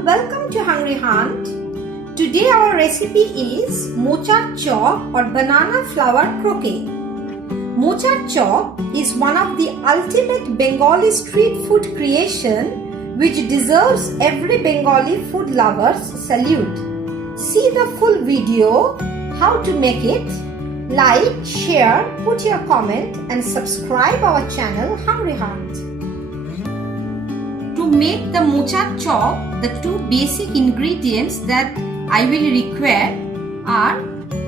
all, welcome to Hungry Hunt. Today our recipe is mocha chop or banana flour croquet. Mocha chop is one of the ultimate Bengali street food creation which deserves every Bengali food lover's salute. See the full video, how to make it. Like, share, put your comment and subscribe our channel Hungry Hunt. To make the mocha chop, the two basic ingredients that I will require are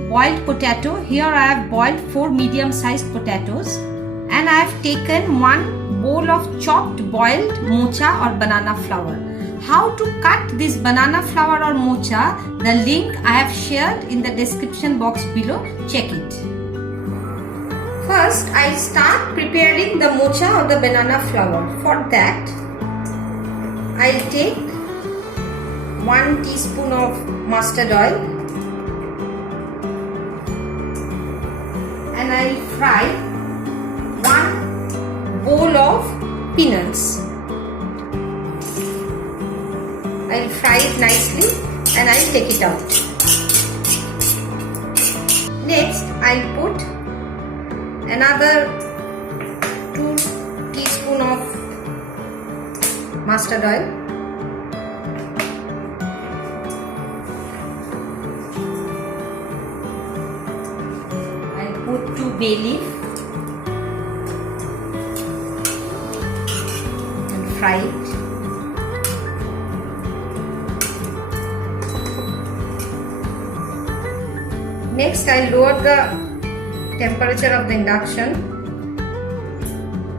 boiled potato. Here I have boiled 4 medium-sized potatoes, and I have taken 1 bowl of chopped boiled mocha or banana flour. How to cut this banana flour or mocha, the link I have shared in the description box below. Check it. First, I'll start preparing the mocha or the banana flour. For that, I'll take 1 teaspoon of mustard oil and I'll fry 1 bowl of peanuts. I'll fry it nicely and I'll take it out. Next, I'll put another 2 teaspoon of mustard oil. I'll put 2 bay leaf and fry it. Next, I'll lower the temperature of the induction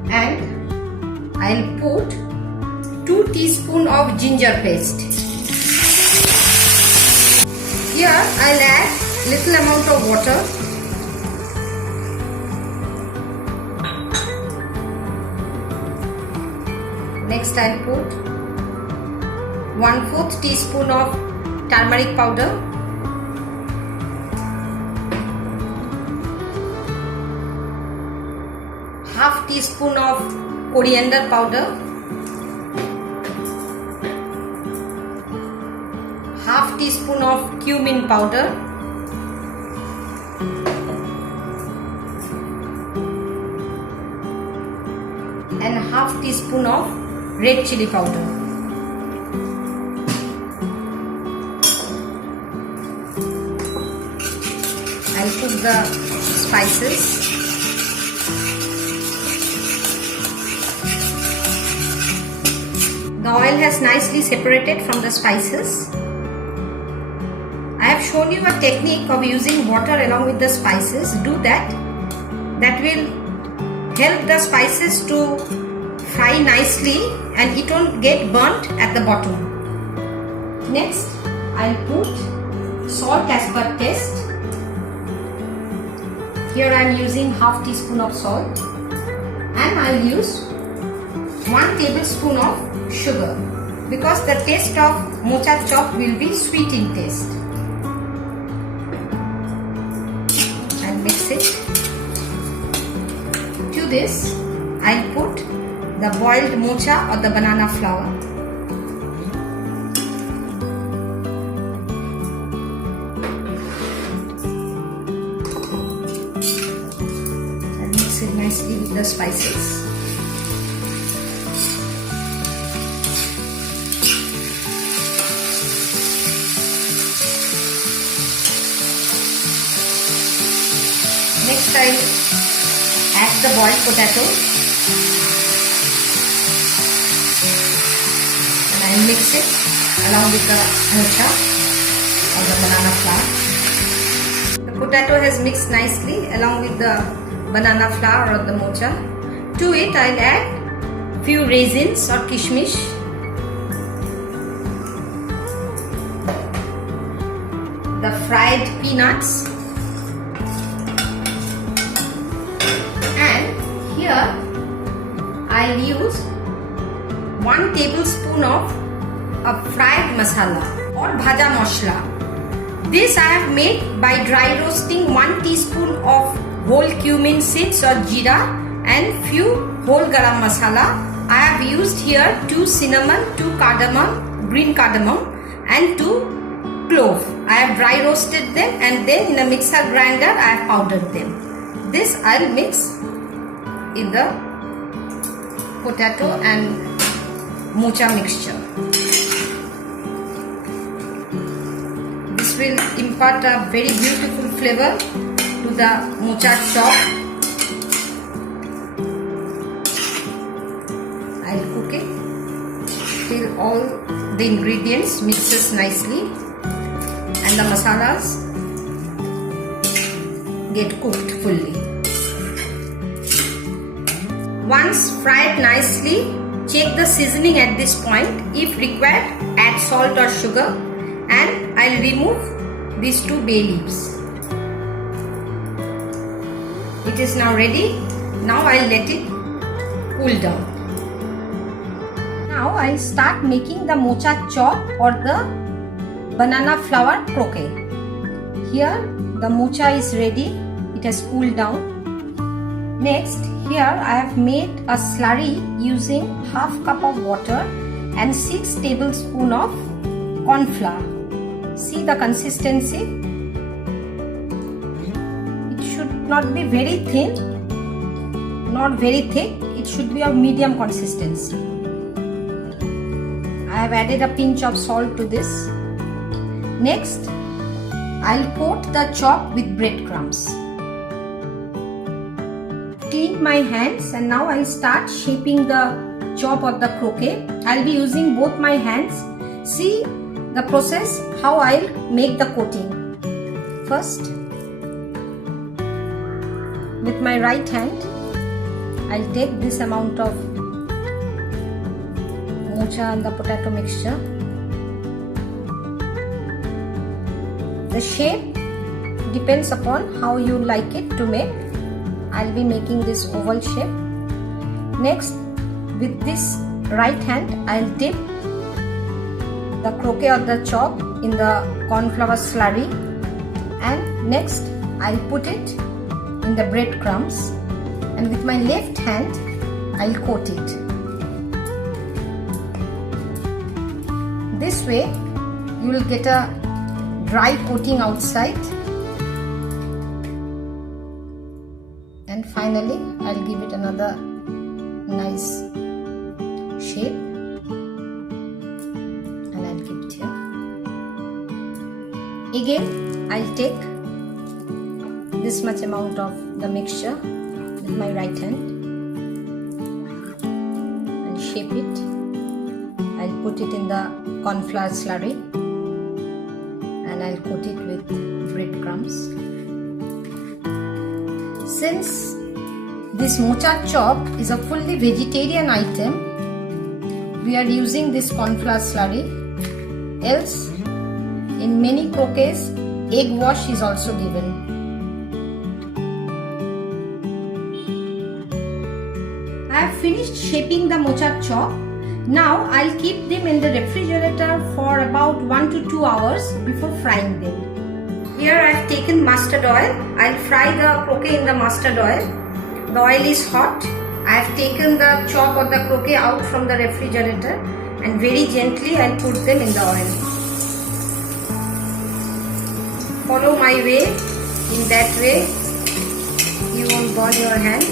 and I'll put 2 teaspoons of ginger paste. Here I'll add little amount of water. Next I'll put 1/4 teaspoon of turmeric powder. Half teaspoon of coriander powder. Half teaspoon of cumin powder, and half teaspoon of red chili powder. I'll put the spices. The oil has nicely separated from the spices. I have shown you a technique of using water along with the spices. Do that. That will help the spices to fry nicely and it won't get burnt at the bottom. Next, I'll put salt as per taste. Here I am using half teaspoon of salt and I'll use 1 tablespoon of sugar because the taste of mocha chop will be sweet in taste. Mix it. To this, I'll put the boiled mocha or the banana flour. And mix it nicely with the spices. Next, I'll add the boiled potato and I'll mix it along with the mocha or the banana flour. The potato has mixed nicely along with the banana flour or the mocha. To it, I'll add few raisins or kishmish, the fried peanuts. Here I'll use 1 tablespoon of a fried masala or bhaja masala. This I have made by dry roasting 1 teaspoon of whole cumin seeds or jeera and few whole garam masala. I have used here 2 cinnamon, 2 cardamom, green cardamom and 2 clove. I have dry roasted them and then in a mixer grinder I have powdered them. This I will mix in the potato and mocha mixture. This will impart a very beautiful flavor to the mocha chop. I will cook it till all the ingredients mixes nicely and the masalas get cooked fully. Once fried nicely, check the seasoning at this point. If required, add salt or sugar, and I'll remove these 2 bay leaves. It is now ready. Now I'll let it cool down. Now I'll start making the mocha chop or the banana flower croquet. Here the mocha is ready. It has cooled down. Next, here I have made a slurry using half cup of water and 6 tablespoons of corn flour. See the consistency. It should not be very thin, not very thick. It should be of medium consistency. I have added a pinch of salt to this. Next, I'll coat the chop with breadcrumbs. Clean my hands and now I'll start shaping the chop or the croquet. I'll be using both my hands. See the process how I'll make the coating. First, with my right hand, I'll take this amount of mocha and the potato mixture. The shape depends upon how you like it to make. I'll be making this oval shape. Next, with this right hand, I'll dip the croquet or the chop in the corn flour slurry, and next I'll put it in the breadcrumbs, and with my left hand I'll coat it. This way you will get a dry coating outside, and finally I'll give it another nice shape and I'll keep it here. Again I'll take this much amount of the mixture with my right hand and shape it. I'll put it in the corn flour slurry and I'll coat it with breadcrumbs. Since this mocha chop is a fully vegetarian item, we are using this corn flour slurry. Else, in many croquets, egg wash is also given. I have finished shaping the mocha chop. Now I'll keep them in the refrigerator for about 1 to 2 hours before frying them. Here I have taken mustard oil. I'll fry the croquet in the mustard oil. The oil is hot. I have taken the chop or the croquet out from the refrigerator and very gently I'll put them in the oil. Follow my way. In that way you won't burn your hand.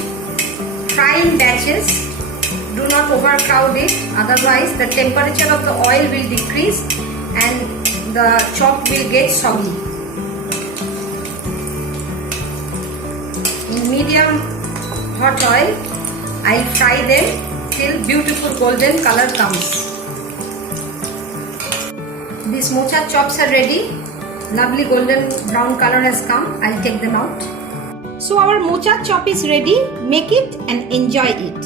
Fry in batches. Do not overcrowd it, otherwise the temperature of the oil will decrease and the chop will get soggy. In medium hot oil, I fry them till beautiful golden color comes. These mocha chops are ready. Lovely golden brown color has come. I'll take them out. So our mocha chop is ready. Make it and enjoy it.